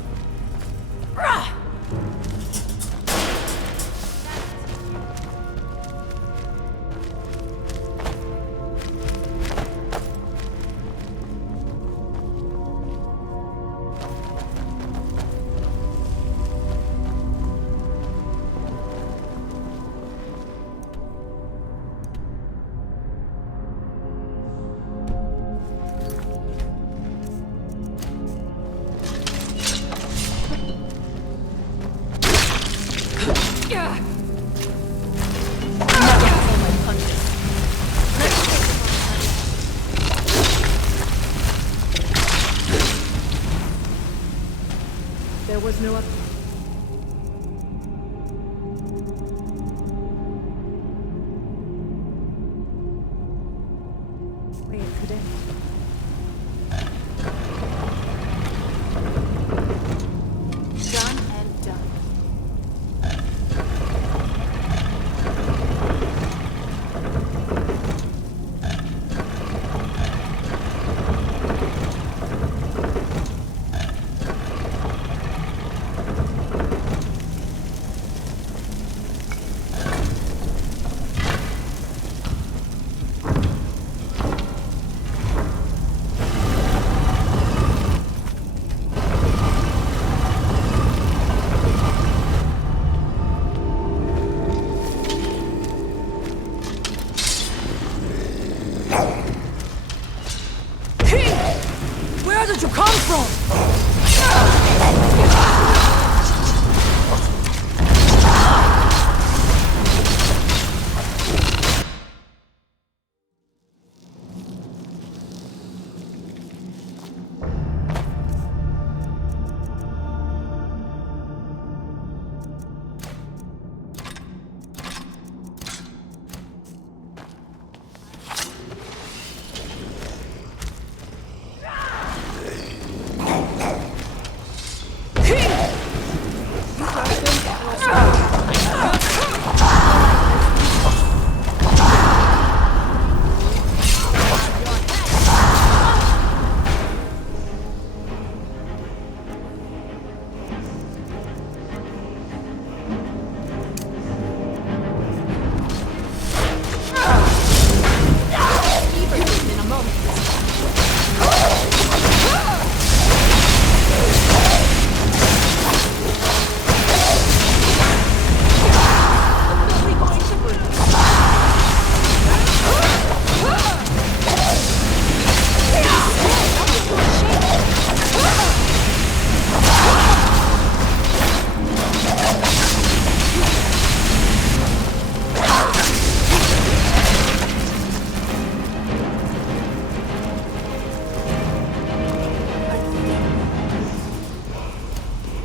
There was no way it could end. Done and done.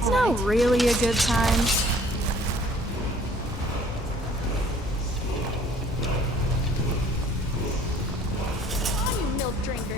It's not really a good time. On, you milk drinker.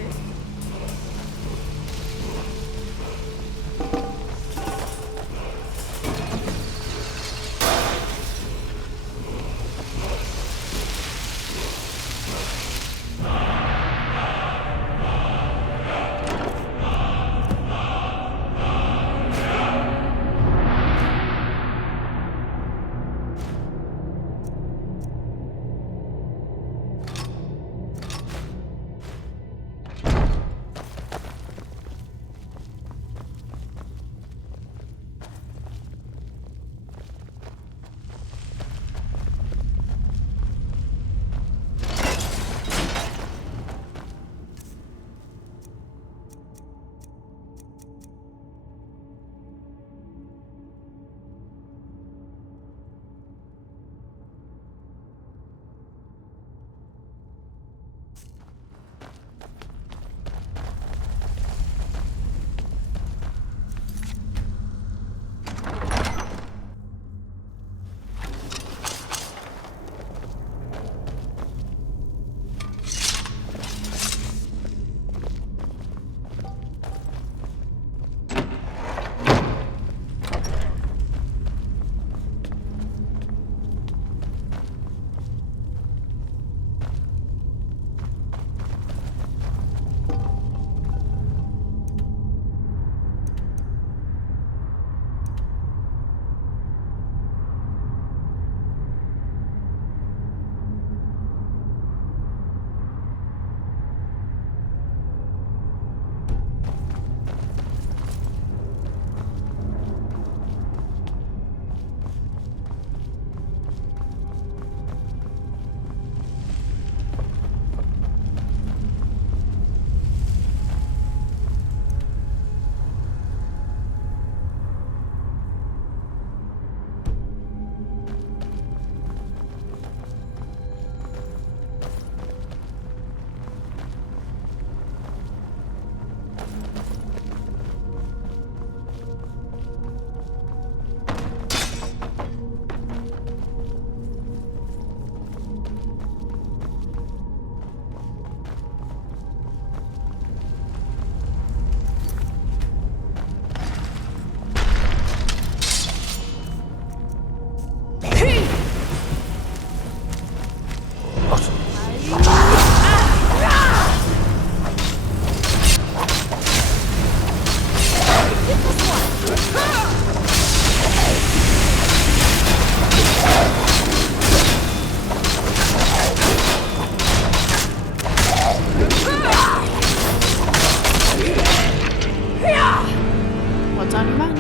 What's on your mind?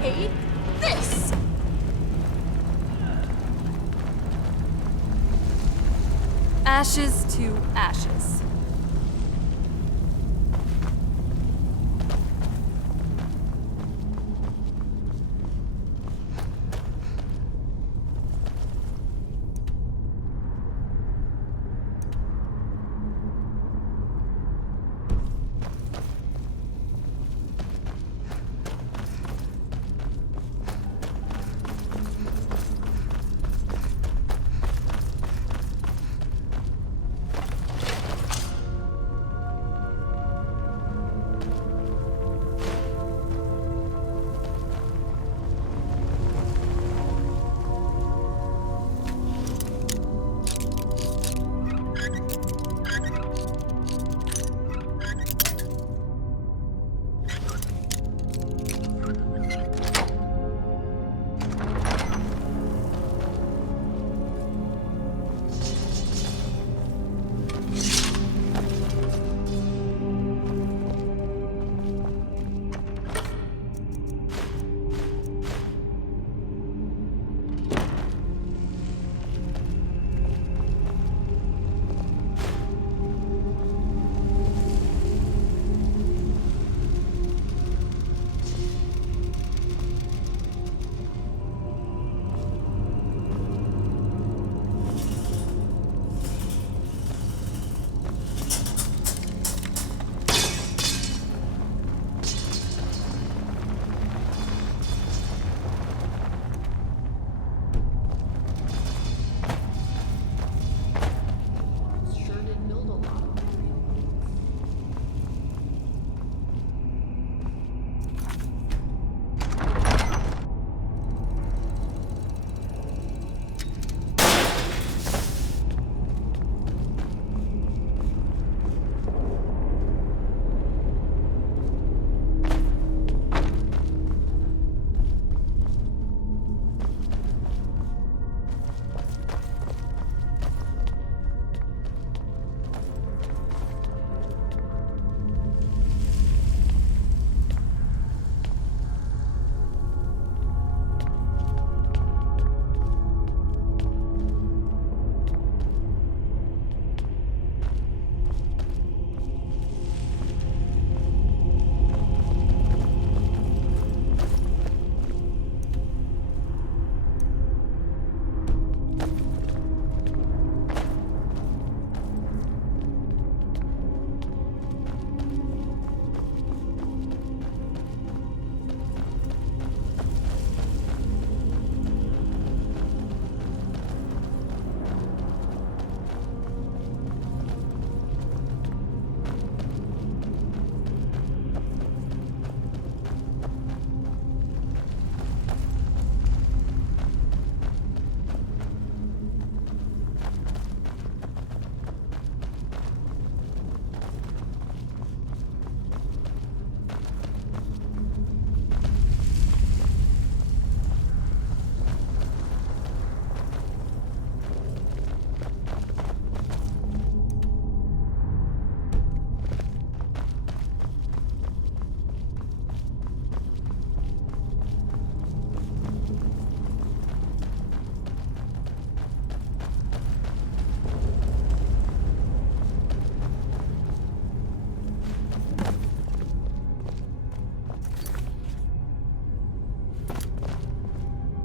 Take this! Ashes to ashes.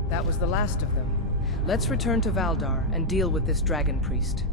That was the last of them. Let's return to Valdar and deal with this dragon priest.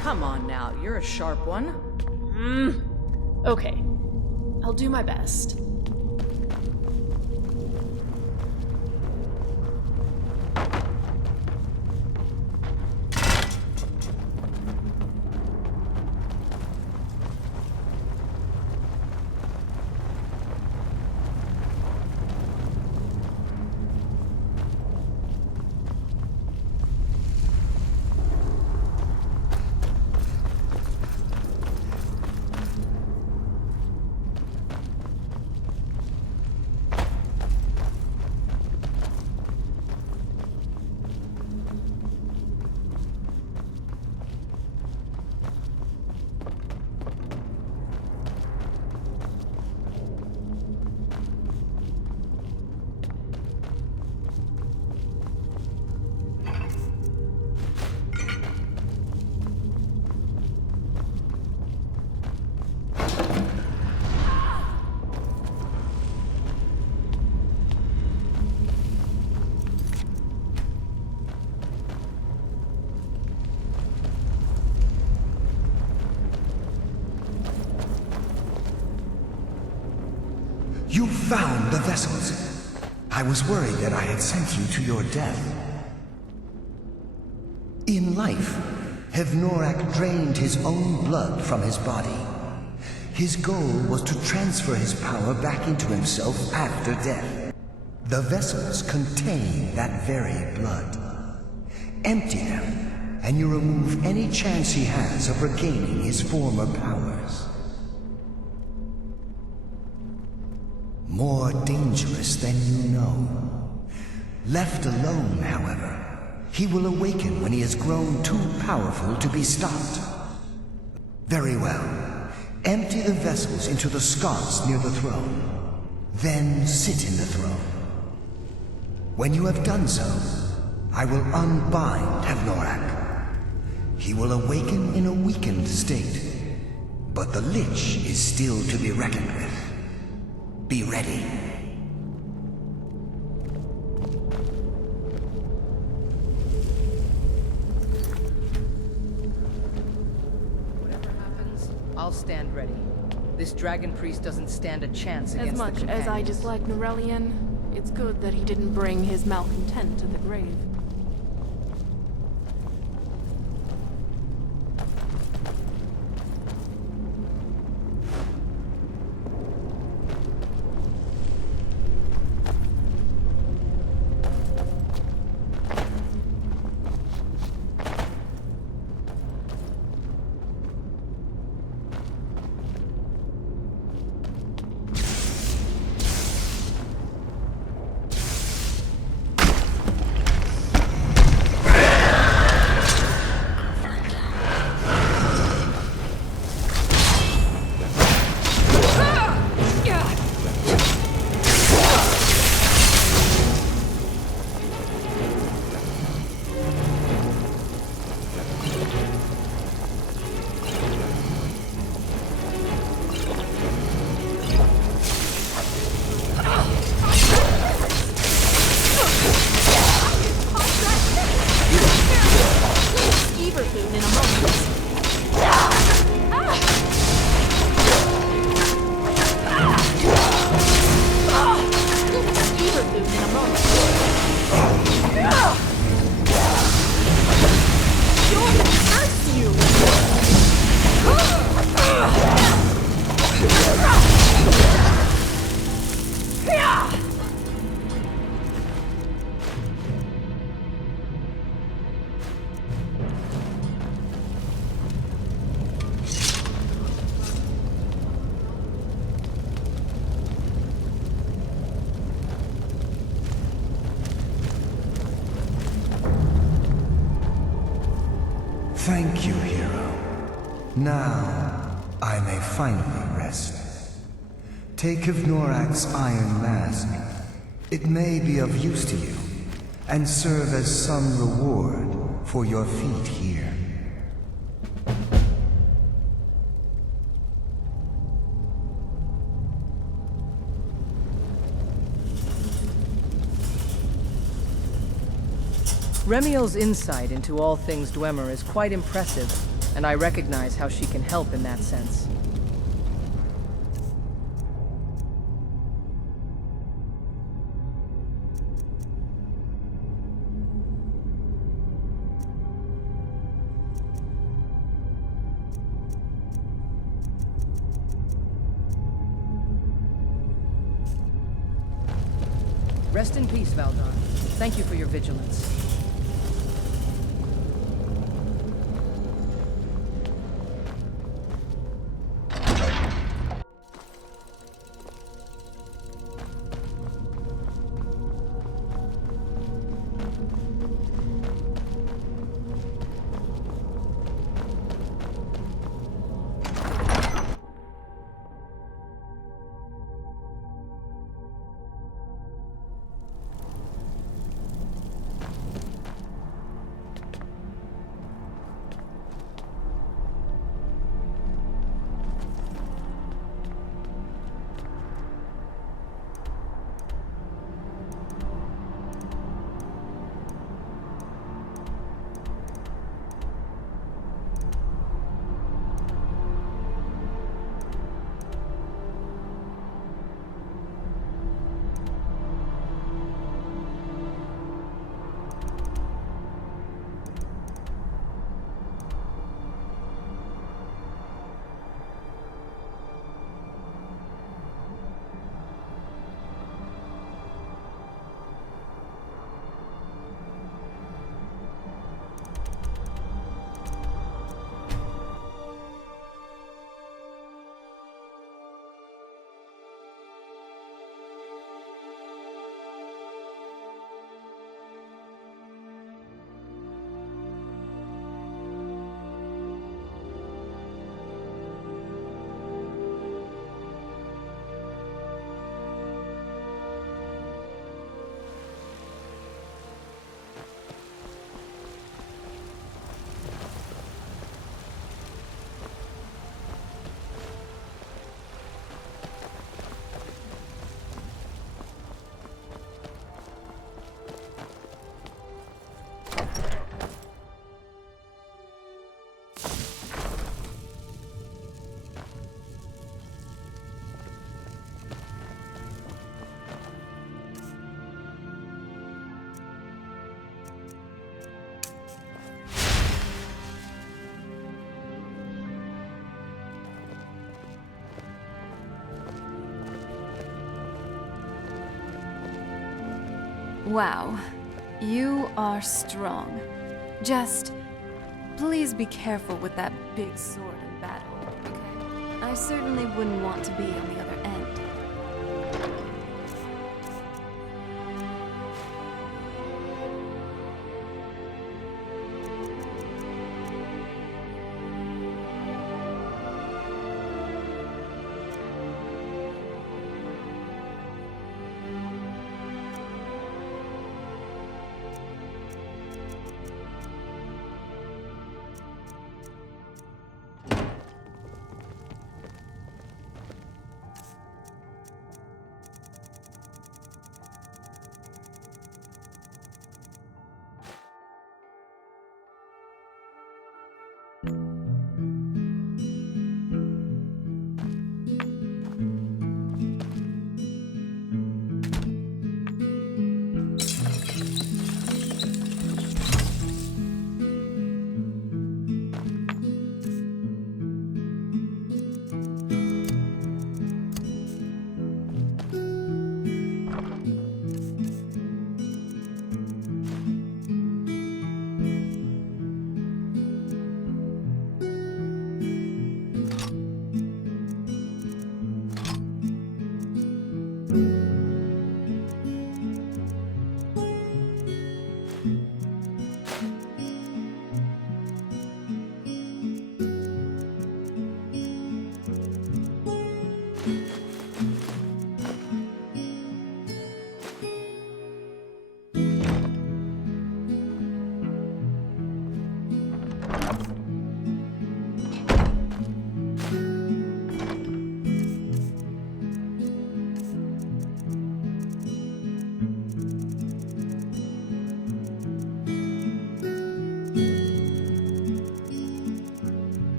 Come on now, you're a sharp one. Okay. I'll do my best. You found the vessels. I was worried that I had sent you to your death. In life, Hevnorak drained his own blood from his body. His goal was to transfer his power back into himself after death. The vessels contain that very blood. Empty them, and you remove any chance he has of regaining his former powers. More dangerous than you know. Left alone, however, he will awaken when he has grown too powerful to be stopped. Very well. Empty the vessels into the sconce near the throne. Then sit in the throne. When you have done so, I will unbind Hevnorak. He will awaken in a weakened state, but the Lich is still to be reckoned with. Be ready. Whatever happens, I'll stand ready. This dragon priest doesn't stand a chance against As much the as I companions. dislike Norellian, it's good that he didn't bring his malcontent to the grave. You're Thank you, hero. Now, I may finally rest. Take of Norak's iron mask. It may be of use to you, and serve as some reward for your feat here. Remiel's insight into all things Dwemer is quite impressive, and I recognize how she can help in that sense. Rest in peace, Valdar. Thank you for your vigilance. Wow, you are strong. Just, please be careful with that big sword in battle, okay? I certainly wouldn't want to be on the other end.